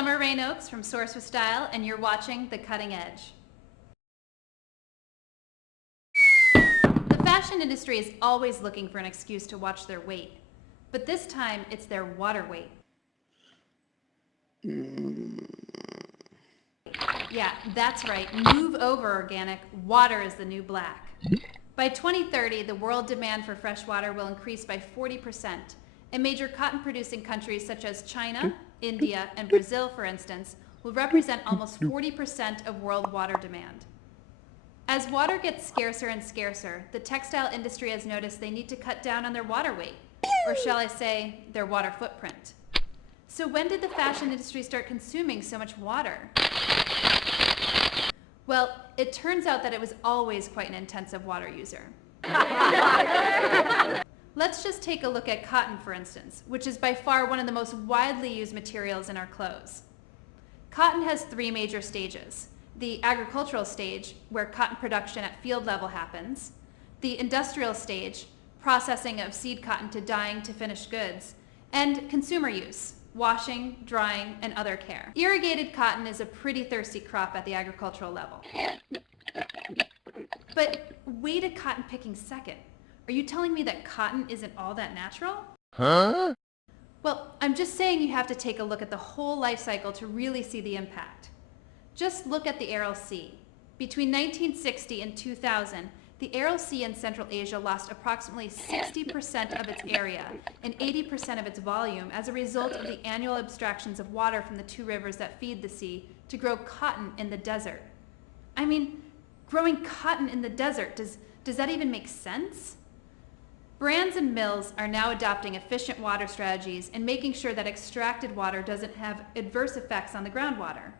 Summer Rain Oaks from Source with Style, and you're watching The Cutting Edge. The fashion industry is always looking for an excuse to watch their weight, but this time it's their water weight. Yeah, that's right. Move over, organic. Water is the new black. By 2030, the world demand for fresh water will increase by 40%, and major cotton-producing countries such as China, India, and Brazil, for instance, will represent almost 40% of world water demand. As water gets scarcer and scarcer, the textile industry has noticed they need to cut down on their water weight, or shall I say, their water footprint. So when did the fashion industry start consuming so much water? Well, it turns out that it was always quite an intensive water user. Let's just take a look at cotton, for instance, which is by far one of the most widely used materials in our clothes. Cotton has three major stages: the agricultural stage, where cotton production at field level happens; the industrial stage, processing of seed cotton to dyeing to finished goods; and consumer use, washing, drying, and other care. Irrigated cotton is a pretty thirsty crop at the agricultural level. But wait a cotton picking second. Are you telling me that cotton isn't all that natural? Huh? Well, I'm just saying you have to take a look at the whole life cycle to really see the impact. Just look at the Aral Sea. Between 1960 and 2000, the Aral Sea in Central Asia lost approximately 60% of its area and 80% of its volume as a result of the annual abstractions of water from the two rivers that feed the sea to grow cotton in the desert. I mean, growing cotton in the desert, does that even make sense? Brands and mills are now adopting efficient water strategies and making sure that extracted water doesn't have adverse effects on the groundwater.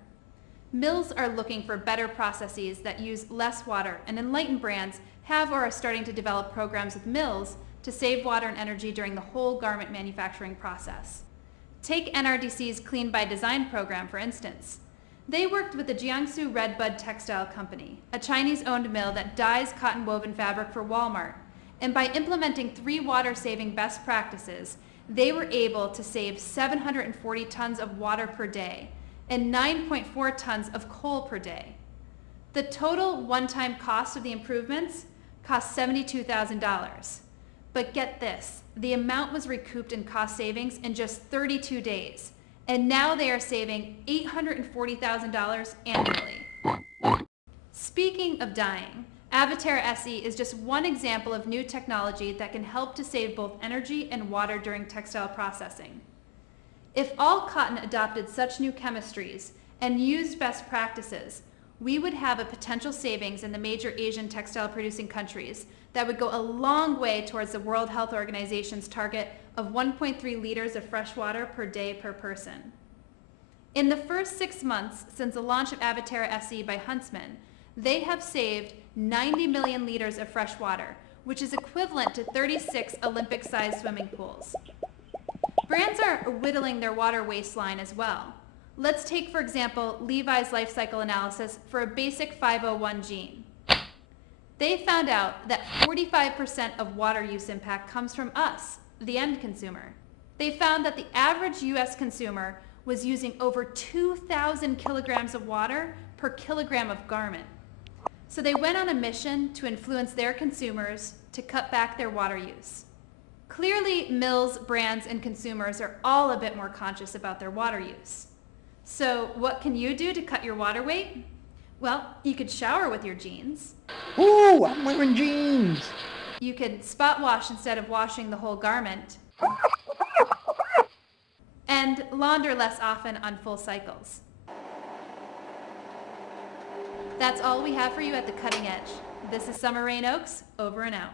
Mills are looking for better processes that use less water, and enlightened brands have or are starting to develop programs with mills to save water and energy during the whole garment manufacturing process. Take NRDC's Clean by Design program, for instance. They worked with the Jiangsu Redbud Textile Company, a Chinese-owned mill that dyes cotton woven fabric for Walmart. And by implementing 3 water-saving best practices, they were able to save 740 tons of water per day and 9.4 tons of coal per day. The total one-time cost of the improvements cost $72,000. But get this, the amount was recouped in cost savings in just 32 days, and now they are saving $840,000 annually. Speaking of dyeing, Avaterra SE is just one example of new technology that can help to save both energy and water during textile processing. If all cotton adopted such new chemistries and used best practices, we would have a potential savings in the major Asian textile producing countries that would go a long way towards the World Health Organization's target of 1.3 liters of fresh water per day per person. In the first 6 months since the launch of Avaterra SE by Huntsman, they have saved 90 million liters of fresh water, which is equivalent to 36 Olympic-sized swimming pools. Brands are whittling their water waistline as well. Let's take, for example, Levi's life cycle analysis for a basic 501 jean. They found out that 45% of water use impact comes from us, the end consumer. They found that the average US consumer was using over 2,000 kilograms of water per kilogram of garment. So they went on a mission to influence their consumers to cut back their water use. Clearly, mills, brands, and consumers are all a bit more conscious about their water use. So what can you do to cut your water weight? Well, you could shower with your jeans. Ooh, I'm wearing jeans. You could spot wash instead of washing the whole garment. And launder less often on full cycles. That's all we have for you at The Cutting Edge. This is Summer Rain Oaks, over and out.